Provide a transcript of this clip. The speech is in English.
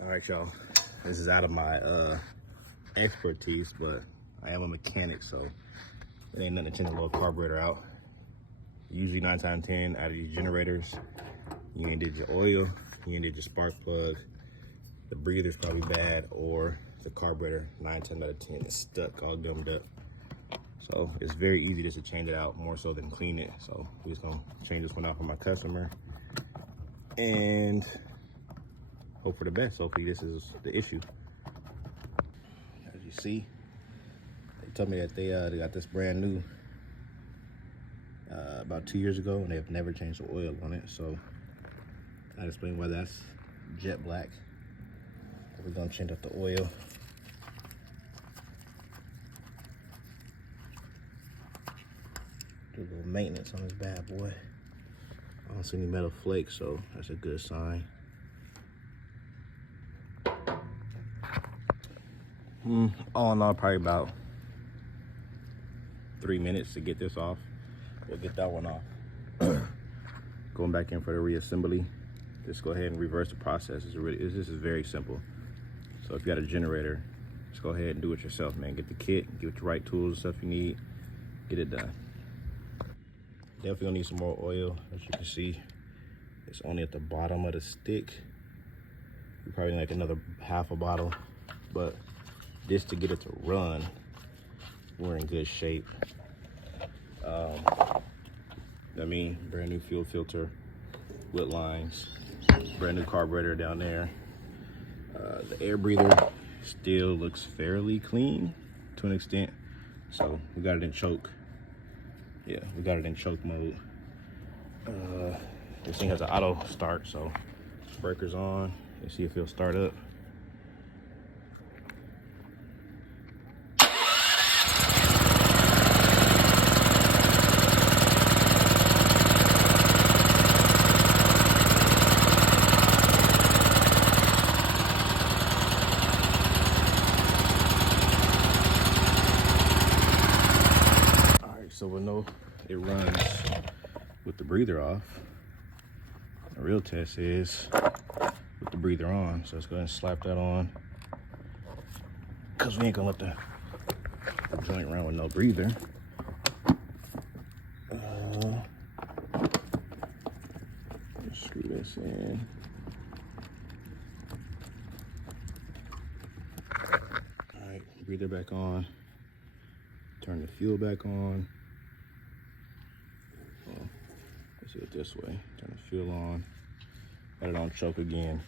All right, y'all. This is out of my expertise, but I am a mechanic, so it ain't nothing to change a little carburetor out. Usually 9 times 10 out of these generators, you ain't did your oil, you ain't did your spark plug, the breather's probably bad, or the carburetor 9 times out of 10 is stuck, all gummed up. So it's very easy just to change it out, more so than clean it. So we're just gonna change this one out for my customer and hope for the best. Hopefully this is the issue. As you see, they told me that they got this brand new about 2 years ago, and they have never changed the oil on it. So I'll explain why that's jet black. We're gonna change up the oil. Do a little maintenance on this bad boy. I don't see any metal flakes, so that's a good sign. All in all, probably about 3 minutes to get this off. We'll get that one off. Going back in for the reassembly. Just go ahead and reverse the process. This is very simple. So if you got a generator, just go ahead and do it yourself, man. Get the kit, get the right tools and stuff you need, get it done. Definitely gonna need some more oil. As you can see, it's only at the bottom of the stick. You probably need like another half a bottle, but just to get it to run, we're in good shape. Brand new fuel filter with lines, brand new carburetor down there. The air breather still looks fairly clean to an extent. So we got it in choke. Yeah, we got it in choke mode. This thing has an auto start, so breaker's on. Let's see if it'll start up. So we'll know it runs with the breather off. The real test is with the breather on. So let's go ahead and slap that on, because we ain't gonna let the joint run with no breather. Let's screw this in. All right, breather back on. Turn the fuel back on. Let's do it this way. Turn the fuel on. Got it on choke again.